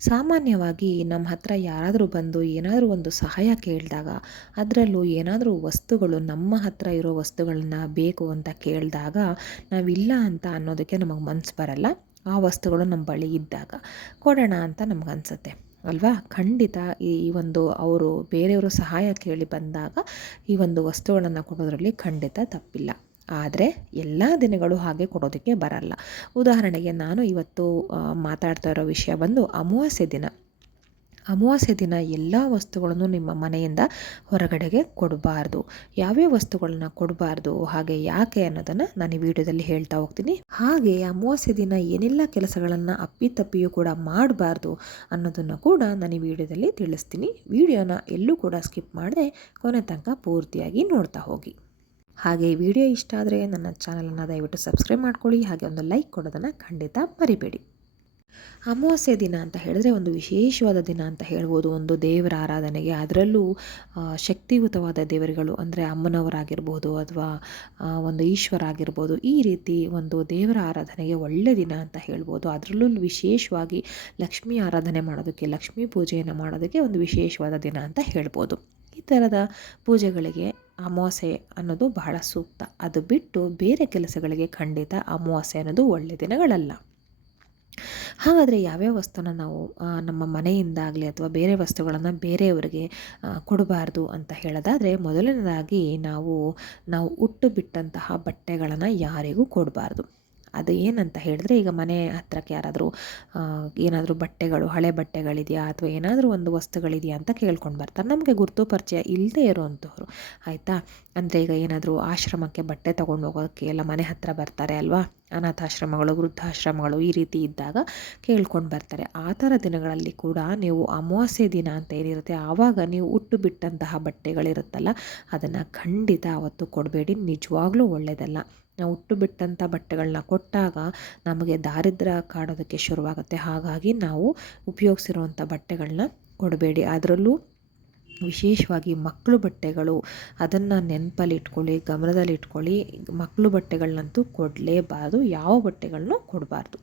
ಸಾಮಾನ್ಯವಾಗಿ ನಮ್ಮ ಹತ್ರ ಯಾರಾದರೂ ಬಂದು ಏನಾದರೂ ಒಂದು ಸಹಾಯ ಕೇಳಿದಾಗ ಅದರಲ್ಲೂ ಏನಾದರೂ ವಸ್ತುಗಳು ನಮ್ಮ ಹತ್ರ ಇರೋ ವಸ್ತುಗಳನ್ನ ಬೇಕು ಅಂತ ಕೇಳಿದಾಗ ನಾವಿಲ್ಲ ಅಂತ ಅನ್ನೋದಕ್ಕೆ ನಮಗೆ ಮನಸ್ಸು ಬರಲ್ಲ. ಆ ವಸ್ತುಗಳು ನಮ್ಮ ಬಳಿ ಇದ್ದಾಗ ಕೊಡೋಣ ಅಂತ ನಮಗನ್ಸುತ್ತೆ ಅಲ್ವಾ? ಖಂಡಿತ ಈ ಒಂದು ಅವರು ಬೇರೆಯವರು ಸಹಾಯ ಕೇಳಿ ಬಂದಾಗ ಈ ಒಂದು ವಸ್ತುಗಳನ್ನು ಕೊಡೋದರಲ್ಲಿ ಖಂಡಿತ ತಪ್ಪಿಲ್ಲ. ಆದರೆ ಎಲ್ಲ ದಿನಗಳು ಹಾಗೆ ಕೊಡೋದಕ್ಕೆ ಬರಲ್ಲ. ಉದಾಹರಣೆಗೆ ನಾನು ಇವತ್ತು ಮಾತಾಡ್ತಾ ಇರೋ ವಿಷಯ ಬಂದು ಅಮಾವಾಸ್ಯೆ ದಿನ. ಅಮಾವಾಸ್ಯೆ ದಿನ ಎಲ್ಲ ವಸ್ತುಗಳನ್ನು ನಿಮ್ಮ ಮನೆಯಿಂದ ಹೊರಗಡೆಗೆ ಕೊಡಬಾರ್ದು. ಯಾವ್ಯಾವ ವಸ್ತುಗಳನ್ನ ಕೊಡಬಾರ್ದು, ಹಾಗೆ ಯಾಕೆ ಅನ್ನೋದನ್ನು ನಾನು ಈ ವಿಡಿಯೋದಲ್ಲಿ ಹೇಳ್ತಾ ಹೋಗ್ತೀನಿ. ಹಾಗೆ ಅಮಾವಾಸ್ಯೆ ದಿನ ಏನೆಲ್ಲ ಕೆಲಸಗಳನ್ನು ಅಪ್ಪಿತಪ್ಪಿಯೂ ಕೂಡ ಮಾಡಬಾರ್ದು ಅನ್ನೋದನ್ನು ಕೂಡ ನಾನು ಈ ವಿಡಿಯೋದಲ್ಲಿ ತಿಳಿಸ್ತೀನಿ. ವಿಡಿಯೋನ ಎಲ್ಲೂ ಕೂಡ ಸ್ಕಿಪ್ ಮಾಡದೆ ಕೊನೆ ತನಕ ಪೂರ್ತಿಯಾಗಿ ನೋಡ್ತಾ ಹೋಗಿ. ಹಾಗೆ ವಿಡಿಯೋ ಇಷ್ಟ ಆದರೆ ನನ್ನ ಚಾನಲನ್ನು ದಯವಿಟ್ಟು ಸಬ್ಸ್ಕ್ರೈಬ್ ಮಾಡ್ಕೊಳ್ಳಿ, ಹಾಗೆ ಒಂದು ಲೈಕ್ ಕೊಡೋದನ್ನು ಖಂಡಿತ ಮರಿಬೇಡಿ. ಅಮಾವಾಸ್ಯೆ ದಿನ ಅಂತ ಹೇಳಿದ್ರೆ ಒಂದು ವಿಶೇಷವಾದ ದಿನ ಅಂತ ಹೇಳ್ಬೋದು. ಒಂದು ದೇವರ ಆರಾಧನೆಗೆ ಅದರಲ್ಲೂ ಶಕ್ತಿಯುತವಾದ ದೇವರುಗಳು ಅಂದರೆ ಅಮ್ಮನವರಾಗಿರ್ಬೋದು ಅಥವಾ ಒಂದು ಈಶ್ವರ ಆಗಿರ್ಬೋದು ಈ ರೀತಿ ಒಂದು ದೇವರ ಆರಾಧನೆಗೆ ಒಳ್ಳೆ ದಿನ ಅಂತ ಹೇಳ್ಬೋದು. ಅದರಲ್ಲೂ ವಿಶೇಷವಾಗಿ ಲಕ್ಷ್ಮೀ ಆರಾಧನೆ ಮಾಡೋದಕ್ಕೆ, ಲಕ್ಷ್ಮೀ ಪೂಜೆಯನ್ನು ಮಾಡೋದಕ್ಕೆ ಒಂದು ವಿಶೇಷವಾದ ದಿನ ಅಂತ ಹೇಳ್ಬೋದು. ಈ ಥರದ ಪೂಜೆಗಳಿಗೆ ಅಮಾವಾಸ್ಯೆ ಅನ್ನೋದು ಬಹಳ ಸೂಕ್ತ. ಅದು ಬಿಟ್ಟು ಬೇರೆ ಕೆಲಸಗಳಿಗೆ ಖಂಡಿತ ಅಮಾವಾಸ್ಯೆ ಅನ್ನೋದು ಒಳ್ಳೆಯ ದಿನಗಳಲ್ಲ. ಹಾಗಾದರೆ ಯಾವ್ಯಾವ ವಸ್ತುನ ನಾವು ನಮ್ಮ ಮನೆಯಿಂದಾಗಲಿ ಅಥವಾ ಬೇರೆ ವಸ್ತುಗಳನ್ನು ಬೇರೆಯವರಿಗೆ ಕೊಡಬಾರ್ದು ಅಂತ ಹೇಳೋದಾದರೆ ಮೊದಲನೇದಾಗಿ ನಾವು ನಾವು ಉಟ್ಟು ಬಿಟ್ಟಂತಹ ಬಟ್ಟೆಗಳನ್ನು ಯಾರಿಗೂ ಕೊಡಬಾರ್ದು. ಅದು ಏನಂತ ಹೇಳಿದ್ರೆ ಈಗ ಮನೆ ಹತ್ರಕ್ಕೆ ಯಾರಾದರೂ ಏನಾದರೂ ಬಟ್ಟೆಗಳು, ಹಳೆ ಬಟ್ಟೆಗಳಿದೆಯಾ ಅಥವಾ ಏನಾದರೂ ಒಂದು ವಸ್ತುಗಳಿದೆಯಾ ಅಂತ ಕೇಳ್ಕೊಂಡು ಬರ್ತಾರೆ. ನಮಗೆ ಗುರುತು ಪರಿಚಯ ಇಲ್ಲದೆ ಇರುವಂಥವ್ರು ಆಯಿತಾ? ಅಂದರೆ ಈಗ ಏನಾದರೂ ಆಶ್ರಮಕ್ಕೆ ಬಟ್ಟೆ ತೊಗೊಂಡು ಹೋಗೋಕ್ಕೆ ಎಲ್ಲ ಮನೆ ಹತ್ರ ಬರ್ತಾರೆ ಅಲ್ವಾ? ಅನಾಥಾಶ್ರಮಗಳು, ವೃದ್ಧಾಶ್ರಮಗಳು ಈ ರೀತಿ ಇದ್ದಾಗ ಕೇಳ್ಕೊಂಡು ಬರ್ತಾರೆ. ಆ ಥರ ದಿನಗಳಲ್ಲಿ ಕೂಡ ನೀವು ಅಮಾವಾಸ್ಯೆ ದಿನ ಅಂತ ಏನಿರುತ್ತೆ, ಆವಾಗ ನೀವು ಉಟ್ಟು ಬಿಟ್ಟಂತಹ ಬಟ್ಟೆಗಳಿರುತ್ತಲ್ಲ, ಅದನ್ನು ಖಂಡಿತ ಅವತ್ತು ಕೊಡಬೇಡಿ. ನಿಜವಾಗ್ಲೂ ಒಳ್ಳೆಯದಲ್ಲ ಉಟ್ಟು ಬಿಟ್ಟಂಥ ಬಟ್ಟೆಗಳನ್ನ ಕೊಟ್ಟಾಗ ನಮಗೆ ದಾರಿದ್ರ್ಯ ಕಾಡೋದಕ್ಕೆ ಶುರುವಾಗುತ್ತೆ. ಹಾಗಾಗಿ ನಾವು ಉಪಯೋಗಿಸಿರುವಂಥ ಬಟ್ಟೆಗಳನ್ನ ಕೊಡಬೇಡಿ. ಅದರಲ್ಲೂ ವಿಶೇಷವಾಗಿ ಮಕ್ಕಳು ಬಟ್ಟೆಗಳು, ಅದನ್ನು ನೆನಪಲ್ಲಿ ಇಟ್ಕೊಳ್ಳಿ ಗಮನದಲ್ಲಿ ಇಟ್ಕೊಳ್ಳಿ ಮಕ್ಕಳು ಬಟ್ಟೆಗಳನ್ನಂತೂ ಕೊಡಲೇಬಾರ್ದು, ಯಾವ ಬಟ್ಟೆಗಳನ್ನೂ ಕೊಡಬಾರ್ದು.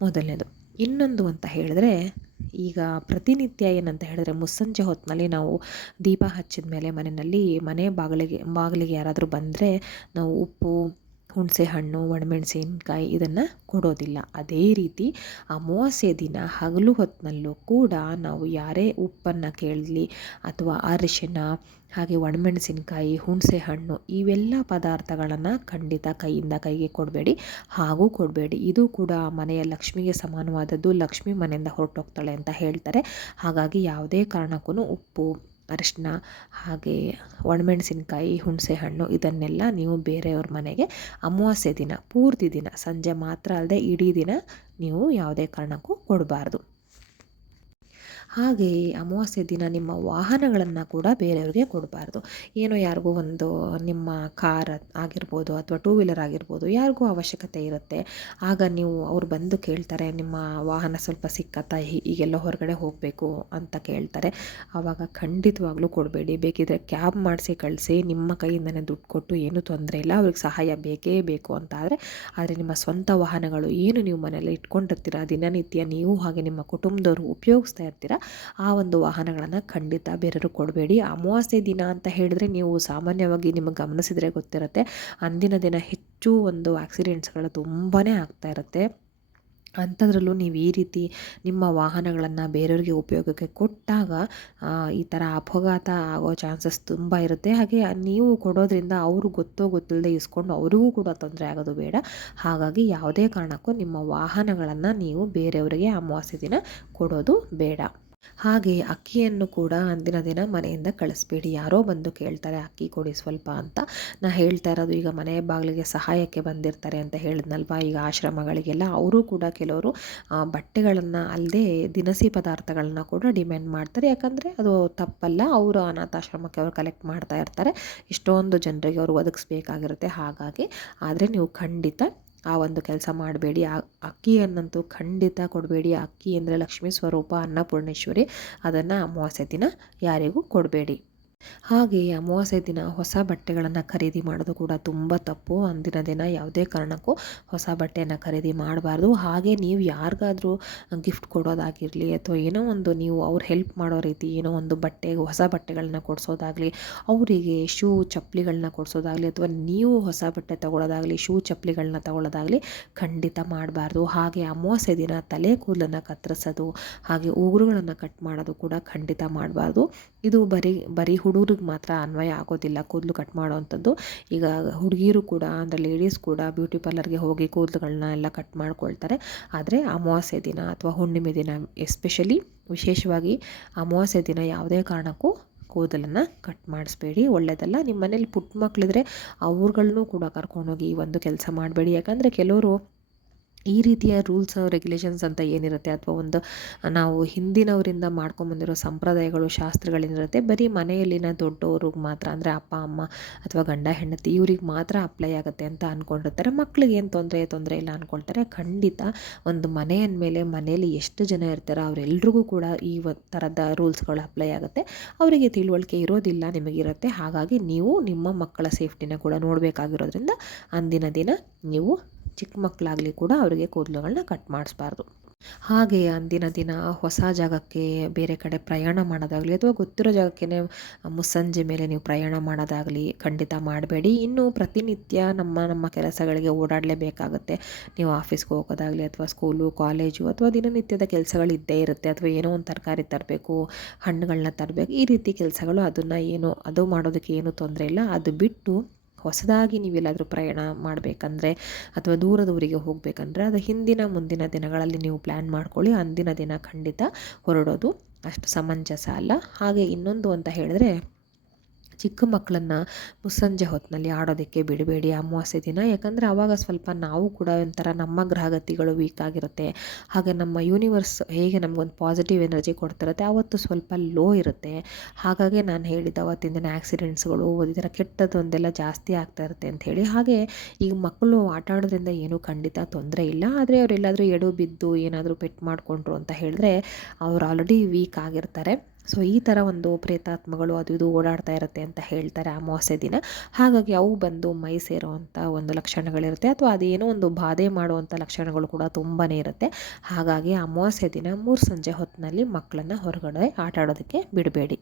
ಮೊದಲನೇದು. ಇನ್ನೊಂದು ಅಂತ ಹೇಳಿದ್ರೆ, ಈಗ ಪ್ರತಿನಿತ್ಯ ಏನಂತ ಹೇಳಿದ್ರೆ, ಮುಸ್ಸಂಜೆ ಹೊತ್ತಿನಲ್ಲಿ ನಾವು ದೀಪ ಹಚ್ಚಿದ ಮೇಲೆ ಮನೆಯಲ್ಲಿ ಮನೆ ಬಾಗಿಲಿಗೆ ಬಾಗಿಲಿಗೆ ಯಾರಾದರೂ ಬಂದರೆ ನಾವು ಉಪ್ಪು ಹುಣಸೆ ಹಣ್ಣು, ಒಣಮೆಣಸಿನ್ಕಾಯಿ ಇದನ್ನು ಕೊಡೋದಿಲ್ಲ. ಅದೇ ರೀತಿ ಅಮಾವಾಸ್ಯೆ ದಿನ ಹಗಲು ಹೊತ್ತಿನಲ್ಲೂ ಕೂಡ ನಾವು ಯಾರೇ ಉಪ್ಪನ್ನು ಕೇಳಲಿ ಅಥವಾ ಅರಿಶಿನ ಹಾಗೆ ಒಣಮೆಣಸಿನಕಾಯಿ, ಹುಣಸೆ ಹಣ್ಣು ಇವೆಲ್ಲ ಪದಾರ್ಥಗಳನ್ನು ಖಂಡಿತ ಕೈಯಿಂದ ಕೈಗೆ ಕೊಡಬೇಡಿ. ಹಾಗೂ ಕೊಡಬೇಡಿ. ಇದು ಕೂಡ ಮನೆಯ ಲಕ್ಷ್ಮಿಗೆ ಸಮಾನವಾದದ್ದು. ಲಕ್ಷ್ಮಿ ಮನೆಯಿಂದ ಹೊರಟೋಗ್ತಾಳೆ ಅಂತ ಹೇಳ್ತಾರೆ. ಹಾಗಾಗಿ ಯಾವುದೇ ಕಾರಣಕ್ಕೂ ಉಪ್ಪು ಅರಿಶಿನ, ಹಾಗೆ ಒಣಮೆಣಸಿನ್ಕಾಯಿ ಹುಣಸೆ ಹಣ್ಣು ಇದನ್ನೆಲ್ಲ ನೀವು ಬೇರೆಯವ್ರ ಮನೆಗೆ ಅಮಾವಾಸ್ಯೆ ದಿನ, ಪೂರ್ತಿ ದಿನ, ಸಂಜೆ ಮಾತ್ರ ಅಲ್ಲದೆ ಇಡೀ ದಿನ ನೀವು ಯಾವುದೇ ಕಾರಣಕ್ಕೂ ಕೊಡಬಾರ್ದು. ಹಾಗೆಯೇ ಅಮಾವಾಸ್ಯೆ ದಿನ ನಿಮ್ಮ ವಾಹನಗಳನ್ನು ಕೂಡ ಬೇರೆಯವ್ರಿಗೆ ಕೊಡಬಾರ್ದು. ಏನೋ ಯಾರಿಗೂ ಒಂದು ನಿಮ್ಮ ಕಾರ್ ಆಗಿರ್ಬೋದು ಅಥವಾ ಟೂ ವೀಲರ್ ಆಗಿರ್ಬೋದು ಯಾರಿಗೂ ಅವಶ್ಯಕತೆ ಇರುತ್ತೆ. ಆಗ ನೀವು ಅವ್ರು ಬಂದು ಕೇಳ್ತಾರೆ, ನಿಮ್ಮ ವಾಹನ ಸ್ವಲ್ಪ ಸಿಕ್ಕತ್ತಾ ಈಗೆಲ್ಲ ಹೊರಗಡೆ ಹೋಗಬೇಕು ಅಂತ ಕೇಳ್ತಾರೆ. ಆವಾಗ ಖಂಡಿತವಾಗ್ಲೂ ಕೊಡಬೇಡಿ. ಬೇಕಿದ್ರೆ ಕ್ಯಾಬ್ ಮಾಡಿಸಿ, ಕಳಿಸಿ, ನಿಮ್ಮ ಕೈಯಿಂದನೇ ದುಡ್ಡು ಕೊಟ್ಟು ಏನೂ ತೊಂದರೆ ಇಲ್ಲ. ಅವ್ರಿಗೆ ಸಹಾಯ ಬೇಕೇ ಬೇಕು ಅಂತ ಆದರೆ ಆದರೆ ನಿಮ್ಮ ಸ್ವಂತ ವಾಹನಗಳು ಏನು ನೀವು ಮನೆಯಲ್ಲಿ ಇಟ್ಕೊಂಡಿರ್ತೀರ, ದಿನನಿತ್ಯ ನೀವು ಹಾಗೆ ನಿಮ್ಮ ಕುಟುಂಬದವರು ಉಪಯೋಗಿಸ್ತಾ ಇರ್ತೀರ ಆ ಒಂದು ವಾಹನಗಳನ್ನು ಖಂಡಿತ ಬೇರೆಯವರು ಕೊಡಬೇಡಿ. ಅಮಾವಾಸ್ಯೆ ದಿನ ಅಂತ ಹೇಳಿದ್ರೆ ನೀವು ಸಾಮಾನ್ಯವಾಗಿ ನಿಮಗೆ ಗಮನಿಸಿದರೆ ಗೊತ್ತಿರುತ್ತೆ. ಅಂದಿನ ದಿನ ಹೆಚ್ಚು ಒಂದು ಆಕ್ಸಿಡೆಂಟ್ಸ್ಗಳು ತುಂಬಾ ಆಗ್ತಾ ಇರುತ್ತೆ. ಅಂಥದ್ರಲ್ಲೂ ನೀವು ಈ ರೀತಿ ನಿಮ್ಮ ವಾಹನಗಳನ್ನು ಬೇರೆಯವ್ರಿಗೆ ಉಪಯೋಗಕ್ಕೆ ಕೊಟ್ಟಾಗ ಈ ಥರ ಅಪಘಾತ ಆಗೋ ಚಾನ್ಸಸ್ ತುಂಬ ಇರುತ್ತೆ. ಹಾಗೆ ನೀವು ಕೊಡೋದ್ರಿಂದ ಅವರು ಗೊತ್ತೋ ಗೊತ್ತಿಲ್ಲದೆ ಇಸ್ಕೊಂಡು ಅವರಿಗೂ ಕೂಡ ತೊಂದರೆ ಆಗೋದು ಬೇಡ. ಹಾಗಾಗಿ ಯಾವುದೇ ಕಾರಣಕ್ಕೂ ನಿಮ್ಮ ವಾಹನಗಳನ್ನು ನೀವು ಬೇರೆಯವರಿಗೆ ಅಮಾವಾಸ್ಯೆ ದಿನ ಕೊಡೋದು ಬೇಡ. ಹಾಗೆ ಅಕ್ಕಿಯನ್ನು ಕೂಡ ಅಂದಿನ ದಿನ ಮನೆಯಿಂದ ಕಳಿಸ್ಬೇಡಿ. ಯಾರೋ ಬಂದು ಕೇಳ್ತಾರೆ, ಅಕ್ಕಿ ಕೊಡಿ ಸ್ವಲ್ಪ ಅಂತ. ನಾ ಹೇಳ್ತಾ ಇರೋದು, ಈಗ ಮನೆ ಬಾಗಿಲಿಗೆ ಸಹಾಯಕ್ಕೆ ಬಂದಿರ್ತಾರೆ ಅಂತ ಹೇಳಿದ್ನಲ್ವ? ಈಗ ಆಶ್ರಮಗಳಿಗೆಲ್ಲ ಅವರು ಕೂಡ ಕೆಲವರು ಬಟ್ಟೆಗಳನ್ನು ಅಲ್ಲದೆ ದಿನಸಿ ಪದಾರ್ಥಗಳನ್ನ ಕೂಡ ಡಿಮ್ಯಾಂಡ್ ಮಾಡ್ತಾರೆ. ಯಾಕಂದರೆ ಅದು ತಪ್ಪಲ್ಲ, ಅವರು ಅನಾಥಾಶ್ರಮಕ್ಕೆ ಅವರು ಕಲೆಕ್ಟ್ ಮಾಡ್ತಾ ಇರ್ತಾರೆ. ಇಷ್ಟೊಂದು ಜನರಿಗೆ ಅವರು ಒದಗಿಸ್ಬೇಕಾಗಿರುತ್ತೆ ಹಾಗಾಗಿ. ಆದರೆ ನೀವು ಖಂಡಿತ ಆ ಒಂದು ಕೆಲಸ ಮಾಡಬೇಡಿ. ಆ ಅಕ್ಕಿಯನ್ನಂತೂ ಖಂಡಿತ ಕೊಡಬೇಡಿ. ಅಕ್ಕಿ ಅಂದರೆ ಲಕ್ಷ್ಮೀ ಸ್ವರೂಪ ಅನ್ನಪೂರ್ಣೇಶ್ವರಿ. ಅದನ್ನು ಅಮಾವಾಸ್ಯೆ ದಿನ ಯಾರಿಗೂ ಕೊಡಬೇಡಿ. ಹಾಗೆ ಅಮಾವಾಸ್ಯೆ ದಿನ ಹೊಸ ಬಟ್ಟೆಗಳನ್ನು ಖರೀದಿ ಮಾಡೋದು ಕೂಡ ತುಂಬ ತಪ್ಪು. ಅಂದಿನ ದಿನ ಯಾವುದೇ ಕಾರಣಕ್ಕೂ ಹೊಸ ಬಟ್ಟೆಯನ್ನು ಖರೀದಿ ಮಾಡಬಾರ್ದು. ಹಾಗೆ ನೀವು ಯಾರಿಗಾದರೂ ಗಿಫ್ಟ್ ಕೊಡೋದಾಗಿರಲಿ ಅಥವಾ ಏನೋ ಒಂದು ನೀವು ಅವ್ರು ಹೆಲ್ಪ್ ಮಾಡೋ ರೀತಿ ಏನೋ ಒಂದು ಬಟ್ಟೆ, ಹೊಸ ಬಟ್ಟೆಗಳನ್ನ ಕೊಡಿಸೋದಾಗಲಿ, ಅವರಿಗೆ ಶೂ ಚಪ್ಪಲಿಗಳನ್ನ ಕೊಡಿಸೋದಾಗಲಿ ಅಥವಾ ನೀವು ಹೊಸ ಬಟ್ಟೆ ತಗೊಳ್ಳೋದಾಗಲಿ ಶೂ ಚಪ್ಪಲಿಗಳನ್ನ ತಗೊಳ್ಳೋದಾಗಲಿ ಖಂಡಿತ ಮಾಡಬಾರ್ದು. ಹಾಗೆ ಅಮಾವಾಸ್ಯೆ ದಿನ ತಲೆ ಕೂದಲನ್ನು ಕತ್ತರಿಸೋದು, ಹಾಗೆ ಉಗುರುಗಳನ್ನು ಕಟ್ ಮಾಡೋದು ಕೂಡ ಖಂಡಿತ ಮಾಡಬಾರ್ದು. ಇದು ಬರೀ ಬರೀ ಹುಡುಗರಿಗೆ ಮಾತ್ರ ಅನ್ವಯ ಆಗೋದಿಲ್ಲ, ಕೂದಲು ಕಟ್ ಮಾಡೋವಂಥದ್ದು. ಈಗ ಹುಡುಗಿರು ಕೂಡ, ಅಂದರೆ ಲೇಡೀಸ್ ಕೂಡ ಬ್ಯೂಟಿ ಪಾರ್ಲರ್ಗೆ ಹೋಗಿ ಕೂದಲುಗಳನ್ನ ಎಲ್ಲ ಕಟ್ ಮಾಡ್ಕೊಳ್ತಾರೆ. ಆದರೆ ಅಮಾವಾಸ್ಯೆ ದಿನ ಅಥವಾ ಹುಣ್ಣಿಮೆ ದಿನ ಎಸ್ಪೆಷಲಿ ವಿಶೇಷವಾಗಿ ಅಮಾವಾಸ್ಯೆ ದಿನ ಯಾವುದೇ ಕಾರಣಕ್ಕೂ ಕೂದಲನ್ನು ಕಟ್ ಮಾಡಿಸ್ಬೇಡಿ ಒಳ್ಳೆಯದಲ್ಲ ನಿಮ್ಮ ಮನೇಲಿ ಪುಟ್ಟ ಮಕ್ಕಳಿದ್ರೆ ಅವ್ರುಗಳನ್ನೂ ಕೂಡ ಕರ್ಕೊಂಡೋಗಿ ಈ ಒಂದು ಕೆಲಸ ಮಾಡಬೇಡಿ. ಯಾಕಂದರೆ ಕೆಲವರು ಈ ರೀತಿಯ ರೂಲ್ಸ್ ರೆಗ್ಯುಲೇಷನ್ಸ್ ಅಂತ ಏನಿರುತ್ತೆ ಅಥವಾ ಒಂದು, ನಾವು ಹಿಂದಿನವರಿಂದ ಮಾಡ್ಕೊಂಬಂದಿರೋ ಸಂಪ್ರದಾಯಗಳು ಶಾಸ್ತ್ರಗಳೇನಿರುತ್ತೆ ಬರೀ ಮನೆಯಲ್ಲಿನ ದೊಡ್ಡವ್ರಿಗೆ ಮಾತ್ರ, ಅಂದರೆ ಅಪ್ಪ, ಅಮ್ಮ ಅಥವಾ ಗಂಡ, ಹೆಂಡತಿ, ಇವ್ರಿಗೆ ಮಾತ್ರ ಅಪ್ಲೈ ಆಗುತ್ತೆ ಅಂತ ಅಂದ್ಕೊಂಡಿರ್ತಾರೆ ಮಕ್ಳಿಗೆ ಏನು ತೊಂದರೆ ತೊಂದರೆ ಇಲ್ಲ ಅಂದ್ಕೊಳ್ತಾರೆ ಖಂಡಿತ ಒಂದು ಮನೆ ಅಂದಮೇಲೆ ಮನೆಯಲ್ಲಿ ಎಷ್ಟು ಜನ ಇರ್ತಾರೋ ಅವರೆಲ್ರಿಗೂ ಕೂಡ ಈ ಥರದ ರೂಲ್ಸ್ಗಳು ಅಪ್ಲೈ ಆಗುತ್ತೆ. ಅವರಿಗೆ ತಿಳುವಳಿಕೆ ಇರೋದಿಲ್ಲ ನಿಮಗಿರುತ್ತೆ. ಹಾಗಾಗಿ ನೀವು ನಿಮ್ಮ ಮಕ್ಕಳ ಸೇಫ್ಟಿನ ಕೂಡ ನೋಡಬೇಕಾಗಿರೋದ್ರಿಂದ ಅಂದಿನ ದಿನ ನೀವು ಚಿಕ್ಕ ಮಕ್ಕಳಾಗಲಿ ಕೂಡ ಅವರಿಗೆ ಕೂದಲುಗಳನ್ನ ಕಟ್ ಮಾಡಿಸ್ಬಾರ್ದು. ಹಾಗೆ ಅಂದಿನ ದಿನ ಹೊಸ ಜಾಗಕ್ಕೆ ಬೇರೆ ಕಡೆ ಪ್ರಯಾಣ ಮಾಡೋದಾಗಲಿ ಅಥವಾ ಗೊತ್ತಿರೋ ಜಾಗಕ್ಕೆ ಮುಸ್ಸಂಜೆ ಮೇಲೆ ನೀವು ಪ್ರಯಾಣ ಮಾಡೋದಾಗಲಿ ಖಂಡಿತ ಮಾಡಬೇಡಿ. ಇನ್ನು ಪ್ರತಿನಿತ್ಯ ನಮ್ಮ ನಮ್ಮ ಕೆಲಸಗಳಿಗೆ ಓಡಾಡಲೇಬೇಕಾಗುತ್ತೆ. ನೀವು ಆಫೀಸ್ಗೆ ಹೋಗೋದಾಗಲಿ ಅಥವಾ ಸ್ಕೂಲು ಕಾಲೇಜು ಅಥವಾ ದಿನನಿತ್ಯದ ಕೆಲಸಗಳು ಇದ್ದೇ ಇರುತ್ತೆ. ಅಥವಾ ಏನೋ ಒಂದು ತರಕಾರಿ ತರಬೇಕು ಹಣ್ಣುಗಳನ್ನ ತರಬೇಕು. ಈ ರೀತಿ ಕೆಲಸಗಳು ಅದನ್ನು ಏನು, ಅದು ಮಾಡೋದಕ್ಕೆ ಏನೂ ತೊಂದರೆ ಇಲ್ಲ. ಅದು ಬಿಟ್ಟು ಹೊಸದಾಗಿ ನೀವೆಲ್ಲಾದರೂ ಪ್ರಯಾಣ ಮಾಡಬೇಕಂದ್ರೆ ಅಥವಾ ದೂರದ ಊರಿಗೆ ಹೋಗಬೇಕಂದ್ರೆ ಅದು ಹಿಂದಿನ ಮುಂದಿನ ದಿನಗಳಲ್ಲಿ ನೀವು ಪ್ಲ್ಯಾನ್ ಮಾಡ್ಕೊಳ್ಳಿ, ಅಂದಿನ ದಿನ ಖಂಡಿತ ಹೊರಡೋದು ಅಷ್ಟು ಸಮಂಜಸ ಅಲ್ಲ. ಹಾಗೆ ಇನ್ನೊಂದು ಅಂತ ಹೇಳಿದ್ರೆ ಚಿಕ್ಕ ಮಕ್ಕಳನ್ನು ಮುಸ್ಸಂಜೆ ಹೊತ್ತಿನಲ್ಲಿ ಆಡೋದಕ್ಕೆ ಬಿಡಬೇಡಿ ಅಮಾವಾಸ್ಯೆ ದಿನ. ಯಾಕಂದರೆ ಆವಾಗ ಸ್ವಲ್ಪ ನಾವು ಕೂಡ ಒಂಥರ ನಮ್ಮ ಗ್ರಹಗತಿಗಳು ವೀಕ್ ಆಗಿರುತ್ತೆ. ಹಾಗೆ ನಮ್ಮ ಯೂನಿವರ್ಸ್ ಹೇಗೆ ನಮಗೊಂದು ಪಾಸಿಟಿವ್ ಎನರ್ಜಿ ಕೊಡ್ತಿರುತ್ತೆ ಆವತ್ತು ಸ್ವಲ್ಪ ಲೋ ಇರುತ್ತೆ. ಹಾಗಾಗಿ ನಾನು ಹೇಳಿದ ಅವತ್ತಿನ ದಿನ ಆ್ಯಕ್ಸಿಡೆಂಟ್ಸ್ಗಳು ಈ ಥರ ಕೆಟ್ಟದೊಂದೆಲ್ಲ ಜಾಸ್ತಿ ಆಗ್ತಾ ಇರುತ್ತೆ ಅಂತ ಹೇಳಿ. ಹಾಗೆ ಈಗ ಮಕ್ಕಳು ಆಟ ಆಡೋದ್ರಿಂದ ಏನೂ ಖಂಡಿತ ತೊಂದರೆ ಇಲ್ಲ. ಆದರೆ ಅವರೆಲ್ಲಾದರೂ ಎಡು, ಬಿದ್ದು ಏನಾದರೂ ಪೆಟ್ಟು ಮಾಡಿಕೊಂಡ್ರು ಅಂತ ಹೇಳಿದ್ರೆ ಅವ್ರು ಆಲ್ರೆಡಿ ವೀಕ್ ಆಗಿರ್ತಾರೆ. ಸೊ ಈ ಥರ ಒಂದು ಪ್ರೇತಾತ್ಮಗಳು ಅದು ಇದು ಓಡಾಡ್ತಾ ಇರುತ್ತೆ ಅಂತ ಹೇಳ್ತಾರೆ ಅಮಾವಾಸ್ಯೆ ದಿನ. ಹಾಗಾಗಿ ಅವು ಬಂದು ಮೈ ಸೇರುವಂಥ ಒಂದು ಲಕ್ಷಣಗಳಿರುತ್ತೆ ಅಥವಾ ಅದೇನೋ ಒಂದು ಬಾಧೆ ಮಾಡುವಂಥ ಲಕ್ಷಣಗಳು ಕೂಡ ತುಂಬಾ ಇರುತ್ತೆ. ಹಾಗಾಗಿ ಅಮಾವಾಸ್ಯೆ ದಿನ ಮೂರು ಸಂಜೆ ಹೊತ್ತಿನಲ್ಲಿ ಮಕ್ಕಳನ್ನು ಹೊರಗಡೆ ಆಟ ಆಡೋದಕ್ಕೆ ಬಿಡಬೇಡಿ.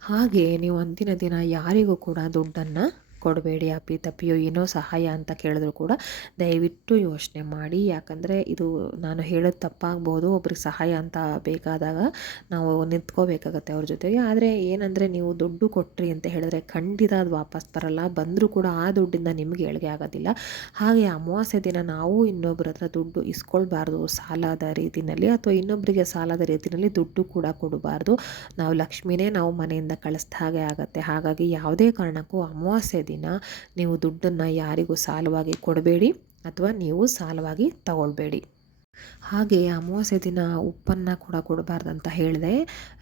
ಹಾಗೆ ನೀವು ಅಂದಿನ ದಿನ ಯಾರಿಗೂ ಕೂಡ ದುಡ್ಡನ್ನು ಕೊಡಬೇಡಿ ಅಪ್ಪಿ ತಪ್ಪಿಯೋ ಏನೋ ಸಹಾಯ ಅಂತ ಕೇಳಿದ್ರು ಕೂಡ ದಯವಿಟ್ಟು ಯೋಚನೆ ಮಾಡಿ. ಯಾಕಂದರೆ ಇದು ನಾನು ಹೇಳೋದು ತಪ್ಪಾಗ್ಬೋದು, ಒಬ್ರಿಗೆ ಸಹಾಯ ಅಂತ ಬೇಕಾದಾಗ ನಾವು ನಿಂತ್ಕೋಬೇಕಾಗತ್ತೆ ಅವ್ರ ಜೊತೆಗೆ. ಆದರೆ ಏನಂದರೆ ನೀವು ದುಡ್ಡು ಕೊಟ್ರಿ ಅಂತ ಹೇಳಿದ್ರೆ ಖಂಡಿತ ಅದು ವಾಪಸ್ ಬರಲ್ಲ. ಬಂದರೂ ಕೂಡ ಆ ದುಡ್ಡಿಂದ ನಿಮಗೆ ಏಳಿಗೆ ಆಗೋದಿಲ್ಲ. ಹಾಗೆ ಅಮಾವಾಸ್ಯೆ ದಿನ ನಾವು ಇನ್ನೊಬ್ಬರ ಹತ್ರ ದುಡ್ಡು ಇಸ್ಕೊಳ್ಬಾರ್ದು, ಸಾಲದ ರೀತಿಯಲ್ಲಿ ಅಥವಾ ಇನ್ನೊಬ್ಬರಿಗೆ ಸಾಲದ ರೀತಿಯಲ್ಲಿ ದುಡ್ಡು ಕೂಡ ಕೊಡಬಾರ್ದು. ನಾವು ಲಕ್ಷ್ಮಿನೇ ನಾವು ಮನೆಯಿಂದ ಕಳಿಸ್ದ ಹಾಗೆ ಆಗುತ್ತೆ. ಹಾಗಾಗಿ ಯಾವುದೇ ಕಾರಣಕ್ಕೂ ಅಮಾವಾಸ್ಯೆ ದಿನ ನೀವು ದುಡ್ಡನ್ನು ಯಾರಿಗೂ ಸಾಲವಾಗಿ ಕೊಡಬೇಡಿ ಅಥವಾ ನೀವು ಸಾಲವಾಗಿ ತಗೊಳ್ಬೇಡಿ. ಹಾಗೆ ಅಮಾವಾಸ್ಯೆ ದಿನ ಉಪ್ಪನ್ನು ಕೂಡ ಕೊಡಬಾರ್ದಂತ ಹೇಳಿದೆ.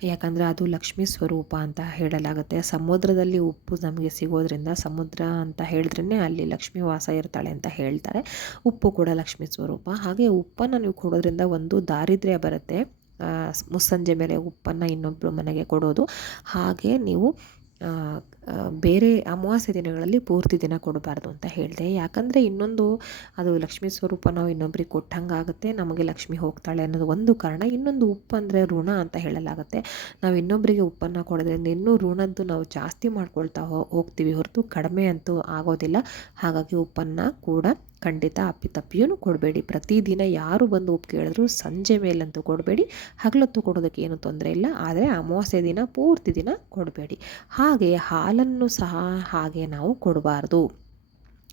ಯಾಕಂದರೆ ಅದು ಲಕ್ಷ್ಮೀ ಸ್ವರೂಪ ಅಂತ ಹೇಳಲಾಗುತ್ತೆ. ಸಮುದ್ರದಲ್ಲಿ ಉಪ್ಪು ನಮಗೆ ಸಿಗೋದ್ರಿಂದ ಸಮುದ್ರ ಅಂತ ಹೇಳಿದ್ರೇ ಅಲ್ಲಿ ಲಕ್ಷ್ಮೀ ವಾಸ ಇರ್ತಾಳೆ ಅಂತ ಹೇಳ್ತಾರೆ. ಉಪ್ಪು ಕೂಡ ಲಕ್ಷ್ಮೀ ಸ್ವರೂಪ. ಹಾಗೆ ಉಪ್ಪನ್ನು ನೀವು ಕೊಡೋದ್ರಿಂದ ಒಂದು ದಾರಿದ್ರ್ಯ ಬರುತ್ತೆ. ಮುಸ್ಸಂಜೆ ಮೇಲೆ ಉಪ್ಪನ್ನು ಇನ್ನೊಬ್ಬರು ಮನೆಗೆ ಕೊಡೋದು. ಹಾಗೆ ನೀವು ಬೇರೆ ಅಮಾವಾಸ್ಯೆ ದಿನಗಳಲ್ಲಿ ಪೂರ್ತಿ ದಿನ ಕೊಡಬಾರ್ದು ಅಂತ ಹೇಳಿದೆ. ಯಾಕಂದರೆ ಇನ್ನೊಂದು ಅದು ಲಕ್ಷ್ಮೀ ಸ್ವರೂಪ ನಾವು ಇನ್ನೊಬ್ರಿಗೆ ಕೊಟ್ಟಂಗಾಗುತ್ತೆ ನಮಗೆ ಲಕ್ಷ್ಮಿ ಹೋಗ್ತಾಳೆ ಅನ್ನೋದು ಒಂದು ಕಾರಣ. ಇನ್ನೊಂದು ಉಪ್ಪು ಅಂದರೆ ಋಣ ಅಂತ ಹೇಳಲಾಗುತ್ತೆ. ನಾವು ಇನ್ನೊಬ್ಬರಿಗೆ ಉಪ್ಪನ್ನು ಕೊಡೋದ್ರಿಂದ ಇನ್ನೂ ಋಣದ್ದು ನಾವು ಜಾಸ್ತಿ ಮಾಡ್ಕೊಳ್ತಾ ಹೋಗ್ತೀವಿ ಹೊರತು ಕಡಿಮೆ ಅಂತೂ ಆಗೋದಿಲ್ಲ. ಹಾಗಾಗಿ ಉಪ್ಪನ್ನು ಕೂಡ ಖಂಡಿತ ಅಪ್ಪಿತಪ್ಪಿಯೂ ಕೊಡಬೇಡಿ. ಪ್ರತಿದಿನ ಯಾರು ಬಂದು ಉಪ್ಪು ಕೇಳಿದ್ರು ಸಂಜೆ ಮೇಲಂತೂ ಕೊಡಬೇಡಿ. ಹಗಲತ್ತು ಕೊಡೋದಕ್ಕೆ ಏನು ತೊಂದರೆ ಇಲ್ಲ. ಆದರೆ ಅಮಾವಾಸ್ಯೆ ದಿನ ಪೂರ್ತಿ ದಿನ ಕೊಡಬೇಡಿ. ಹಾಗೆ ಹಾಲನ್ನು ಸಹ ಹಾಗೆ ನಾವು ಕೊಡಬಾರ್ದು.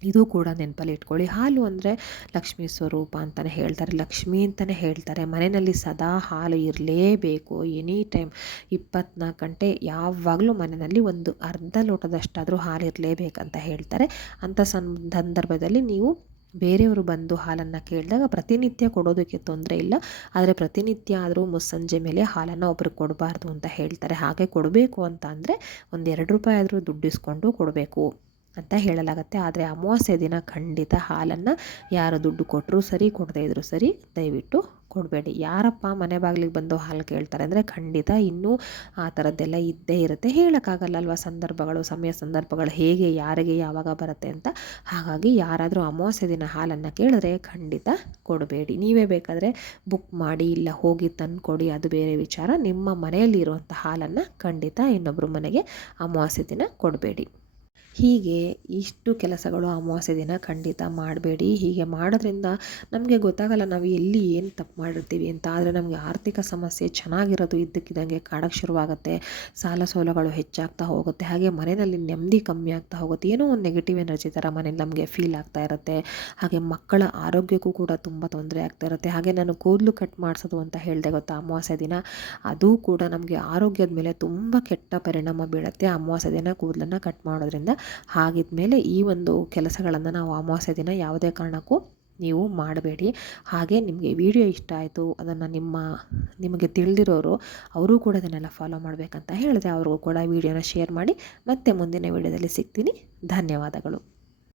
ಇದು ಕೂಡ ನೆನಪಲ್ಲಿ ಇಟ್ಕೊಳ್ಳಿ. ಹಾಲು ಅಂದರೆ ಲಕ್ಷ್ಮೀ ಸ್ವರೂಪ ಅಂತಲೇ ಹೇಳ್ತಾರೆ. ಲಕ್ಷ್ಮಿ ಅಂತಲೇ ಹೇಳ್ತಾರೆ. ಮನೆಯಲ್ಲಿ ಸದಾ ಹಾಲು ಇರಲೇಬೇಕು. ಎನಿ ಟೈಮ್ ಇಪ್ಪತ್ನಾಲ್ಕು ಗಂಟೆ ಯಾವಾಗಲೂ ಮನೆಯಲ್ಲಿ ಒಂದು ಅರ್ಧ ಲೋಟದಷ್ಟಾದರೂ ಹಾಲು ಇರಲೇಬೇಕಂತ ಹೇಳ್ತಾರೆ. ಅಂಥ ಸಂದರ್ಭದಲ್ಲಿ ನೀವು ಬೇರೆಯವರು ಬಂದು ಹಾಲನ್ನು ಕೇಳಿದಾಗ ಪ್ರತಿನಿತ್ಯ ಕೊಡೋದಕ್ಕೆ ತೊಂದರೆ ಇಲ್ಲ. ಆದರೆ ಪ್ರತಿನಿತ್ಯ ಆದರೂ ಮುಸ್ಸಂಜೆ ಮೇಲೆ ಹಾಲನ್ನು ಒಬ್ರಿಗೆ ಕೊಡಬಾರ್ದು ಅಂತ ಹೇಳ್ತಾರೆ. ಹಾಗೆ ಕೊಡಬೇಕು ಅಂತ ಅಂದರೆ ಒಂದು ಎರಡು ರೂಪಾಯಿ ಆದರೂ ದುಡ್ಡಿಸ್ಕೊಂಡು ಕೊಡಬೇಕು ಅಂತ ಹೇಳಲಾಗತ್ತೆ. ಆದರೆ ಅಮಾವಾಸ್ಯೆ ದಿನ ಖಂಡಿತ ಹಾಲನ್ನು ಯಾರು ದುಡ್ಡು ಕೊಟ್ಟರೂ ಸರಿ, ಕೊಡದೇ ಇದ್ದರೂ ಸರಿ ದಯವಿಟ್ಟು ಕೊಡಬೇಡಿ. ಯಾರಪ್ಪ ಮನೆ ಬಾಗಿಲಿಗೆ ಬಂದು ಹಾಲು ಕೇಳ್ತಾರೆ ಅಂದರೆ ಖಂಡಿತ ಇನ್ನೂ ಆ ಥರದ್ದೆಲ್ಲ ಇದ್ದೇ ಇರುತ್ತೆ. ಹೇಳೋಕ್ಕಾಗಲ್ಲ ಅಲ್ವಾ ಸಂದರ್ಭಗಳು, ಸಮಯ ಸಂದರ್ಭಗಳು, ಹೇಗೆ, ಯಾರಿಗೆ, ಯಾವಾಗ ಬರುತ್ತೆ ಅಂತ? ಹಾಗಾಗಿ ಯಾರಾದರೂ ಅಮಾವಾಸ್ಯೆ ದಿನ ಹಾಲನ್ನು ಕೇಳಿದ್ರೆ ಖಂಡಿತ ಕೊಡಬೇಡಿ. ನೀವೇ ಬೇಕಾದರೆ ಬುಕ್ ಮಾಡಿ ಇಲ್ಲ ಹೋಗಿ ತಂದುಕೊಡಿ, ಅದು ಬೇರೆ ವಿಚಾರ. ನಿಮ್ಮ ಮನೆಯಲ್ಲಿ ಇರುವಂಥ ಹಾಲನ್ನು ಖಂಡಿತ ಇನ್ನೊಬ್ಬರು ಮನೆಗೆ ಅಮಾವಾಸ್ಯೆ ದಿನ ಕೊಡಬೇಡಿ. ಹೀಗೆ ಇಷ್ಟು ಕೆಲಸಗಳು ಅಮಾವಾಸ್ಯೆ ದಿನ ಖಂಡಿತ ಮಾಡಬೇಡಿ. ಹೀಗೆ ಮಾಡೋದ್ರಿಂದ ನಮಗೆ ಗೊತ್ತಾಗಲ್ಲ ನಾವು ಎಲ್ಲಿ ಏನು ತಪ್ಪು ಮಾಡಿರ್ತೀವಿ ಅಂತ. ಆದರೆ ನಮಗೆ ಆರ್ಥಿಕ ಸಮಸ್ಯೆ ಚೆನ್ನಾಗಿರೋದು ಇದ್ದಕ್ಕಿದ್ದಂಗೆ ಕಾಡಕ್ಕೆ ಶುರುವಾಗುತ್ತೆ. ಸಾಲ ಸೋಲಗಳು ಹೆಚ್ಚಾಗ್ತಾ ಹೋಗುತ್ತೆ. ಹಾಗೆ ಮನೆಯಲ್ಲಿ ನೆಮ್ಮದಿ ಕಮ್ಮಿ ಆಗ್ತಾ ಹೋಗುತ್ತೆ. ಏನೋ ಒಂದು ನೆಗೆಟಿವ್ ಎನರ್ಜಿ ಥರ ಮನೇಲಿ ನಮಗೆ ಫೀಲ್ ಆಗ್ತಾ ಇರುತ್ತೆ. ಹಾಗೆ ಮಕ್ಕಳ ಆರೋಗ್ಯಕ್ಕೂ ಕೂಡ ತುಂಬ ತೊಂದರೆ ಆಗ್ತಾ ಇರುತ್ತೆ. ಹಾಗೆ ನಾನು ಕೂದಲು ಕಟ್ ಮಾಡಿಸೋದು ಅಂತ ಹೇಳಿದೆ ಗೊತ್ತಾ ಅಮಾವಾಸ್ಯೆ ದಿನ? ಅದು ಕೂಡ ನಮಗೆ ಆರೋಗ್ಯದ ಮೇಲೆ ತುಂಬ ಕೆಟ್ಟ ಪರಿಣಾಮ ಬೀಳುತ್ತೆ ಅಮಾವಾಸ್ಯೆ ದಿನ ಕೂದಲನ್ನು ಕಟ್ ಮಾಡೋದ್ರಿಂದ. ಹಾಗಿದ್ಮೇಲೆ ಈ ಒಂದು ಕೆಲಸಗಳನ್ನು ನಾವು ಅಮಾವಾಸ್ಯ ದಿನ ಯಾವುದೇ ಕಾರಣಕ್ಕೂ ನೀವು ಮಾಡಬೇಡಿ. ಹಾಗೆ ನಿಮಗೆ ವಿಡಿಯೋ ಇಷ್ಟ ಆಯಿತು, ಅದನ್ನು ನಿಮ್ಮ, ನಿಮಗೆ ತಿಳಿದಿರೋರು, ಅವರು ಕೂಡ ಅದನ್ನೆಲ್ಲ ಫಾಲೋ ಮಾಡಬೇಕಂತ ಹೇಳಿದೆ. ಅವ್ರಿಗೂ ಕೂಡ ವಿಡಿಯೋನ ಶೇರ್ ಮಾಡಿ. ಮತ್ತೆ ಮುಂದಿನ ವಿಡಿಯೋದಲ್ಲಿ ಸಿಗ್ತೀನಿ. ಧನ್ಯವಾದಗಳು.